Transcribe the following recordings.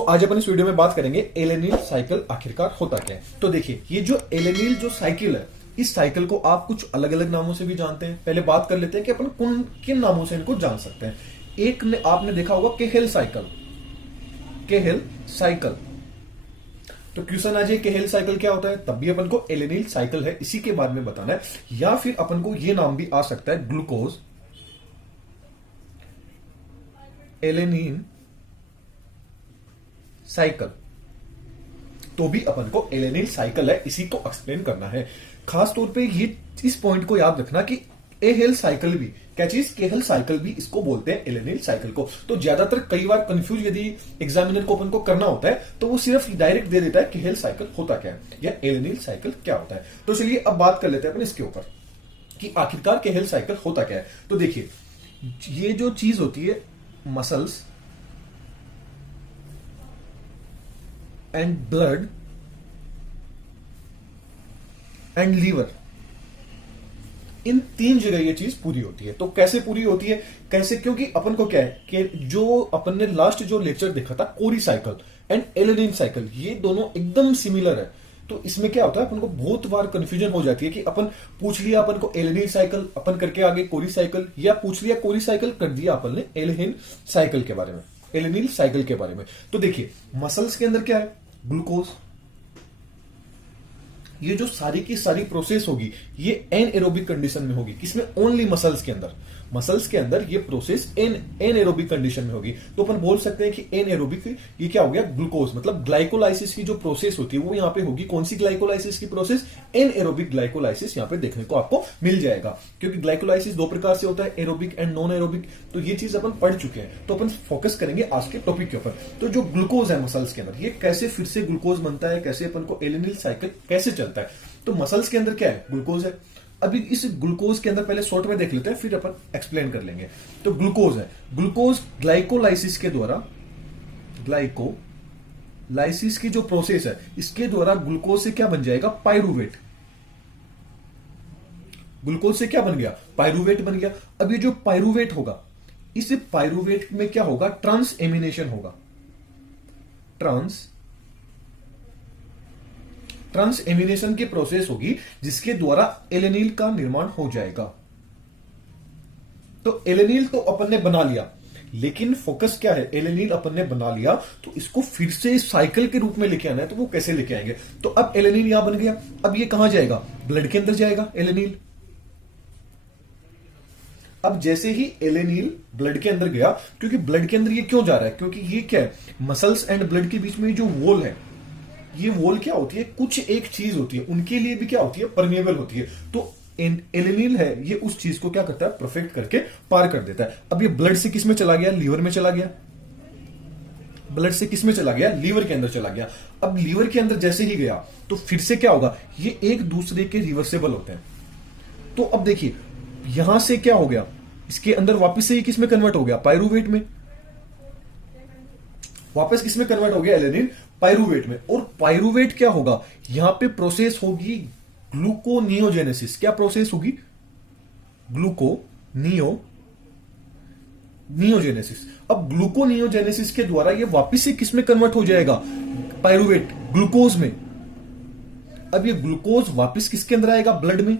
आज अपन इस वीडियो में बात करेंगे एलेनिल साइकिल आखिरकार होता क्या है। तो देखिए, ये जो एलेनिल जो साइकिल है, इस साइकिल को आप कुछ अलग अलग नामों से भी जानते हैं। पहले बात कर लेते हैं कि अपन किन नामों से इनको जान सकते हैं। एक ने आपने देखा होगा केहेल साइकिल। केहेल साइकिल, तो क्वेश्चन आ जाए केहेल साइकिल क्या होता है, तब भी अपन को एलेनिल साइकिल है इसी के बारे में बताना है। या फिर अपन को ये नाम भी आ सकता है ग्लूकोज एलेनिन साइकिल, तो भी अपन को एलेनिल साइकिल है इसी को एक्सप्लेन करना है। खास तौर पे ये इस पॉइंट को याद रखना कि एहेल साइकिल भी क्या चीज, केहेल साइकिल भी इसको बोलते हैं एलेनिल साइकिल को। तो ज्यादातर कई बार कंफ्यूज यदि एग्जामिनर को अपन को करना होता है तो वो सिर्फ डायरेक्ट दे देता है केहेल साइकिल होता क्या है या एलेनिल साइकिल क्या होता है। तो चलिए अब बात कर लेते हैं अपन इसके ऊपर कि आखिरकार केहेल साइकिल होता क्या है। तो देखिए, ये जो चीज होती है muscles and blood and liver, इन तीन जगह ये चीज पूरी होती है। तो कैसे पूरी होती है, कैसे, क्योंकि अपन को क्या है कि जो अपन ने लास्ट जो लेक्चर देखा था कोरी साइकिल एंड एलेनिन साइकिल, ये दोनों एकदम सिमिलर है। तो इसमें क्या होता है, अपन को बहुत बार कंफ्यूजन हो जाती है कि अपन पूछ लिया अपन को एलेनिन साइकिल, अपन करके आगे कोरी साइकिल, या पूछ लिया कोरी साइकिल कर दिया अपन ने एलेनिन साइकिल के बारे में, एलेनिल साइकिल के बारे में। तो देखिए, मसल्स के अंदर क्या है, ग्लूकोज, ये जो सारी की सारी प्रोसेस होगी ये एनएरोबिक कंडीशन में होगी। किसमें, ओनली मसल्स के अंदर। मसल्स के अंदर ये प्रोसेस एनएरोबिक कंडीशन में होगी। तो अपन बोल सकते हैं कि एनएरोबिक ये क्या हो गया, ग्लूकोज, मतलब ग्लाइकोलाइसिस की जो प्रोसेस होती है वो यहां पे होगी। कौन सी ग्लाइकोलाइसिस की प्रोसेस, एनएरोबिक ग्लाइकोलाइसिस यहां पे देखने को आपको मिल जाएगा। क्योंकि ग्लाइकोलाइसिस दो प्रकार से होता है, एरोबिक एंड नॉन एरोबिक। तो ये चीज अपन पढ़ चुके हैं, तो अपन फोकस करेंगे आज के टॉपिक के ऊपर। तो जो ग्लूकोज है मसल्स के अंदर, ये कैसे फिर से ग्लूकोज बनता है, कैसे अपन को एलेनिल साइकिल कैसे चलता है। तो मसल्स के अंदर क्या है, ग्लूकोज है। अभी इस ग्लूकोज के अंदर पहले शॉर्ट में देख लेते हैं, फिर अपन एक्सप्लेन कर लेंगे। तो ग्लूकोज है, ग्लूकोज ग्लाइकोलाइसिस के द्वारा, ग्लाइकोलाइसिस की जो प्रोसेस है इसके द्वारा ग्लूकोज से क्या बन जाएगा, पायरूवेट। ग्लूकोज से क्या बन गया, पायरूवेट बन गया। अब ये जो पायरूवेट होगा, इस पायरूवेट में क्या होगा, ट्रांस एमिनेशन होगा। ट्रांस एमिनेशन की प्रोसेस होगी जिसके द्वारा एलेनिल का निर्माण हो जाएगा। तो एलेनिल तो अपन ने बना लिया, लेकिन फोकस क्या है, एलेनिल अपन ने बना लिया तो इसको फिर से साइकिल के रूप में लेके आना है। तो वो कैसे लेके आएंगे, तो अब एलेनिल यहां बन गया, अब ये कहां जाएगा, ब्लड के अंदर जाएगा एलेनिल। अब जैसे ही एलेनिल ब्लड के अंदर गया, क्योंकि ब्लड के अंदर ये क्यों जा रहा है, क्योंकि ये क्या है, मसल्स एंड ब्लड के बीच में जो वॉल है, ये वॉल क्या होती है, कुछ एक चीज होती है, उनके लिए भी क्या होती है, परमेबल होती है। तो एलेनिल है, ये उस चीज को क्या करता है, परफेक्ट करके पार कर देता है। अब ये ब्लड से किस में चला गया, लीवर में चला गया। ब्लड से किस में चला गया, लीवर के अंदर चला गया। अब लीवर के अंदर जैसे ही गया तो फिर से क्या होगा, ये एक दूसरे के रिवर्सेबल होते हैं। तो अब देखिए, यहां से क्या हो गया, इसके अंदर वापस से ये किस में कन्वर्ट हो गया, पायरूवेट में। वापस किस में कन्वर्ट हो गया, एलेनिन, पायरूवेट में। और पायरूवेट क्या होगा, यहां पे प्रोसेस होगी ग्लूकोनियोजेनेसिस। क्या प्रोसेस होगी, ग्लूकोनियोजेनेसिस। अब ग्लूकोनियोजेनेसिस के द्वारा ये वापस से किस में कन्वर्ट हो जाएगा, पायरूवेट, ग्लूकोज में। अब ये ग्लूकोज वापस किसके अंदर आएगा, ब्लड में,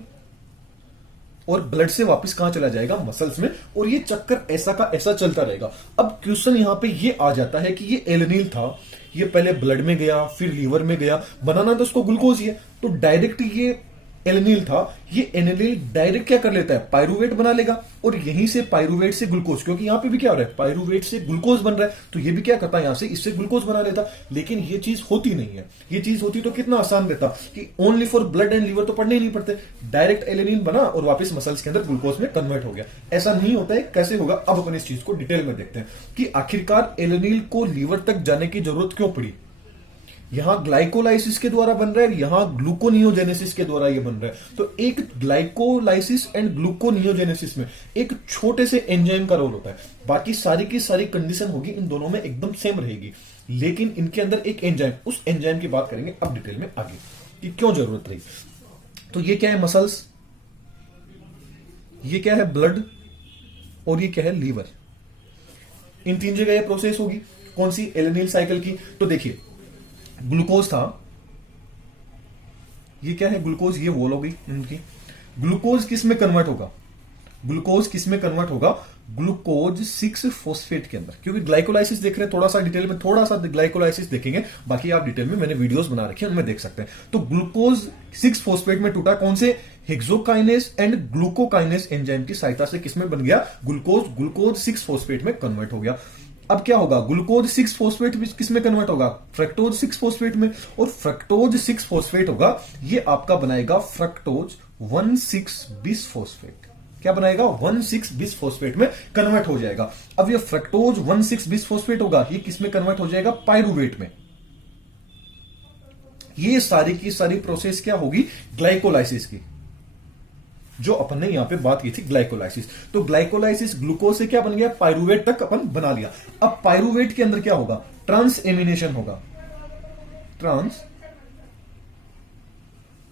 और ब्लड से वापस कहां चला जाएगा, मसल्स में। और ये चक्कर ऐसा का ऐसा चलता रहेगा। अब क्वेश्चन यहां पे ये आ जाता है कि ये एलेनिल था, ये पहले ब्लड में गया, फिर लीवर में गया, बनाना तो उसको ग्लूकोज ही है। तो डायरेक्ट ये एलेनिल था, ये एलेनिल डायरेक्ट क्या कर लेता है, पायरूवेट बना लेगा। और यहीं से पायरूवेट से ग्लूकोज, क्योंकि यहां पे भी क्या हो रहा है, पायरूवेट से ग्लूकोज बन रहा है, तो ये भी क्या करता है, यहां से इससे ग्लूकोज बना लेता। लेकिन ये चीज होती नहीं है। ये चीज होती तो कितना आसान रहता कि only for blood and liver तो पढ़ने ही नहीं पड़ते, डायरेक्ट एलेनिल बना और वापस मसल्स के अंदर ग्लूकोज में कन्वर्ट हो गया। ऐसा नहीं होता है। कैसे होगा, अब अपन इस चीज को डिटेल में देखते हैं कि आखिरकार एलेनिल को लीवर तक जाने की जरूरत क्यों पड़ी। यहां ग्लाइकोलाइसिस के द्वारा बन रहा है, यहां ग्लूकोनियोजेनेसिस के द्वारा ये बन रहा है। तो एक ग्लाइकोलाइसिस एंड ग्लूकोनियोजेनेसिस में एक छोटे से एंजाइम का रोल होता है। बाकी सारी की सारी कंडीशन होगी इन दोनों में एकदम सेम रहेगी, लेकिन इनके अंदर एक एंजाइम, उस एंजाइम की बात करेंगे अब डिटेल में आगे कि क्यों जरूरत रही। तो ये क्या है, मसल्स, ये क्या है, ब्लड, और ये क्या है, लीवर। इन तीन जगह ये प्रोसेस होगी। कौन सी? एलेनिल साइकिल की। तो देखिए ग्लूकोज था, ये क्या है? ग्लूकोज, ये वॉल हो गई इनकी। ग्लूकोज किस में कन्वर्ट होगा? ग्लूकोज किस में कन्वर्ट होगा? ग्लूकोज 6 फॉस्फेट के अंदर। क्योंकि ग्लाइकोलाइसिस देख रहे हैं, थोड़ा सा डिटेल में, थोड़ा सा ग्लाइकोलाइसिस देखेंगे, बाकी आप डिटेल में मैंने वीडियोस बना रखे हैं, उनमें देख सकते हैं। तो ग्लूकोज 6 फॉस्फेट में टूटा, कौन से? हेक्सोकाइनेस एंड ग्लूकोकाइनेस एंजाइम की सहायता से किसमें बन गया? ग्लूकोज 6 फॉस्फेट में कन्वर्ट हो गया। अब क्या होगा? ग्लूकोज 6 फॉस्फेट किस में कन्वर्ट होगा? फ्रक्टोज 6 फॉस्फेट में। और फ्रक्टोज 6 फॉस्फेट होगा, ये आपका बनाएगा फ्रक्टोज 1,6 बिसफॉस्फेट। क्या बनाएगा? 1,6 बिसफॉस्फेट में कन्वर्ट हो जाएगा। अब ये फ्रक्टोज 1,6 बिसफॉस्फेट होगा, ये किस में कन्वर्ट हो जाएगा? पायरुवेट में। ये सारी की सारी प्रोसेस क्या होगी? ग्लाइकोलाइसिस की, जो अपन ने यहां पे बात की थी, ग्लाइकोलाइसिस। तो ग्लाइकोलाइसिस ग्लूकोज से क्या बन गया? पायरुवेट तक अपन बना लिया। अब पायरुवेट के अंदर क्या होगा? ट्रांस एमिनेशन होगा, ट्रांस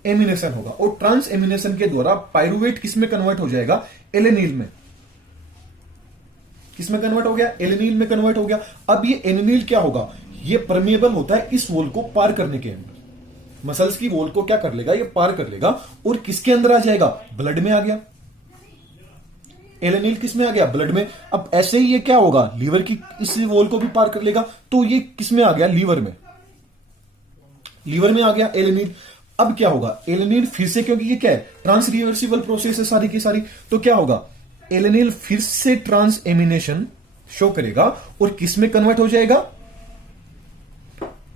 एमिनेशन होगा। और ट्रांस एमिनेशन के द्वारा पायरुवेट किस में कन्वर्ट हो जाएगा? एलेनिल में। किस में कन्वर्ट हो गया? एलेनिल में कन्वर्ट हो गया। अब ये एलेनिल क्या होगा? ये परमेबल होता है इस वॉल को पार करने के अंदर। मसल्स की वॉल को क्या कर लेगा? ये पार कर लेगा और किसके अंदर आ जाएगा? ब्लड में आ गया। एलेनिल किस में आ गया? ब्लड में। अब ऐसे ही ये क्या होगा? लीवर की इस वॉल को भी पार कर लेगा, तो ये किस में आ गया? लीवर में। लीवर में आ गया एलेनिल। अब क्या होगा? एलेनिल फिर से, क्योंकि ये क्या है? ट्रांस रिवर्सिबल प्रोसेस है सारी की सारी, तो क्या होगा? एलेनिल फिर से ट्रांस एमिनेशन शो करेगा और किस में कन्वर्ट हो जाएगा?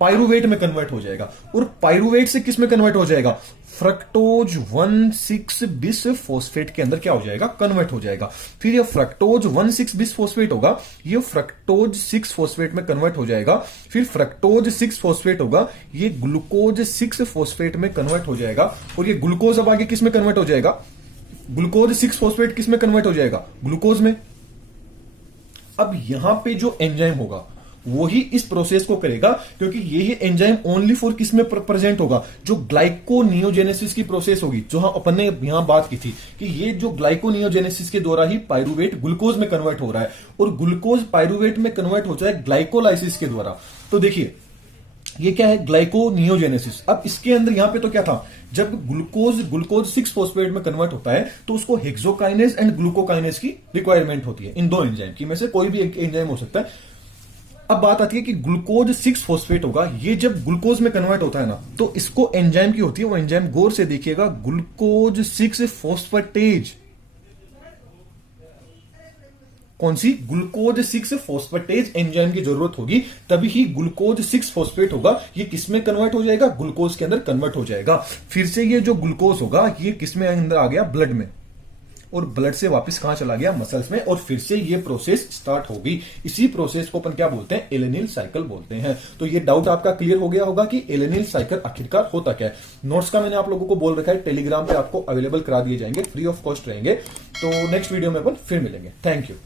पायरुवेट में कन्वर्ट हो जाएगा। और पायरुवेट से किस में कन्वर्ट हो जाएगा? फ्रक्टोज 1,6 बिसफॉस्फेट के अंदर क्या हो जाएगा? कन्वर्ट हो जाएगा। फिर ये फ्रक्टोज 1,6 बिसफॉस्फेट होगा, ये फ्रक्टोज 6 फॉस्फेट में कन्वर्ट हो जाएगा। फिर फ्रक्टोज 6 फॉस्फेट होगा, ये ग्लूकोज 6 फॉस्फेट में कन्वर्ट हो जाएगा। और ये ग्लूकोज अब आगे किस में कन्वर्ट हो जाएगा? ग्लूकोज 6 फॉस्फेट किस में कन्वर्ट हो जाएगा? ग्लूकोज में। अब यहां पे जो एंजाइम होगा वो ही इस प्रोसेस को करेगा, क्योंकि यही एंजाइम ओनली फॉर किस में प्रेजेंट होगा? जो ग्लाइकोनियोजेनेसिस की प्रोसेस होगी, जो अपन ने यहां बात की थी कि ये जो ग्लाइकोनियोजेनेसिस के द्वारा ही पायरुवेट ग्लूकोज में कन्वर्ट हो रहा है, और ग्लूकोज पायरुवेट में कन्वर्ट होता है ग्लाइकोलाइसिस के द्वारा। तो देखिए ये क्या है? ग्लाइकोनियोजेनेसिस। अब इसके अंदर यहां पे तो क्या था? जब ग्लूकोज 6 फॉस्फेट में कन्वर्ट होता है तो उसको हेक्सोकाइनेस एंड ग्लूकोकाइनेस की रिक्वायरमेंट होती है। इन दो एंजाइम की में से कोई भी एक एंजाइम हो सकता है। अब बात आती है कि ग्लूकोज 6 फॉस्फेट होगा, ये जब ग्लूकोज में कन्वर्ट होता है ना, तो इसको एंजाइम की होती है, वो एंजाइम गौर से देखिएगा, ग्लूकोज 6 फॉस्फेटेज। कौन सी? ग्लूकोज 6 फॉस्फेटेज एंजाइम की जरूरत होगी, तभी ही ग्लूकोज 6 फॉस्फेट होगा, ये किस में कन्वर्ट हो जाएगा? ग्लूकोज के अंदर कन्वर्ट हो जाएगा। फिर से ये जो ग्लूकोज होगा, ये किस में अंदर आ गया? ब्लड में। और ब्लड से वापस कहां चला गया? मसल्स में। और फिर से ये प्रोसेस स्टार्ट होगी। इसी प्रोसेस को अपन क्या बोलते हैं? एलेनिल साइकिल बोलते हैं। तो ये डाउट आपका क्लियर हो गया होगा कि एलेनिल साइकिल आखिरकार होता क्या है। नोट्स का मैंने आप लोगों को बोल रखा है, टेलीग्राम पे आपको अवेलेबल करा दिए जाएंगे, फ्री ऑफ कॉस्ट रहेंगे। तो नेक्स्ट वीडियो में अपन फिर मिलेंगे। Thank you.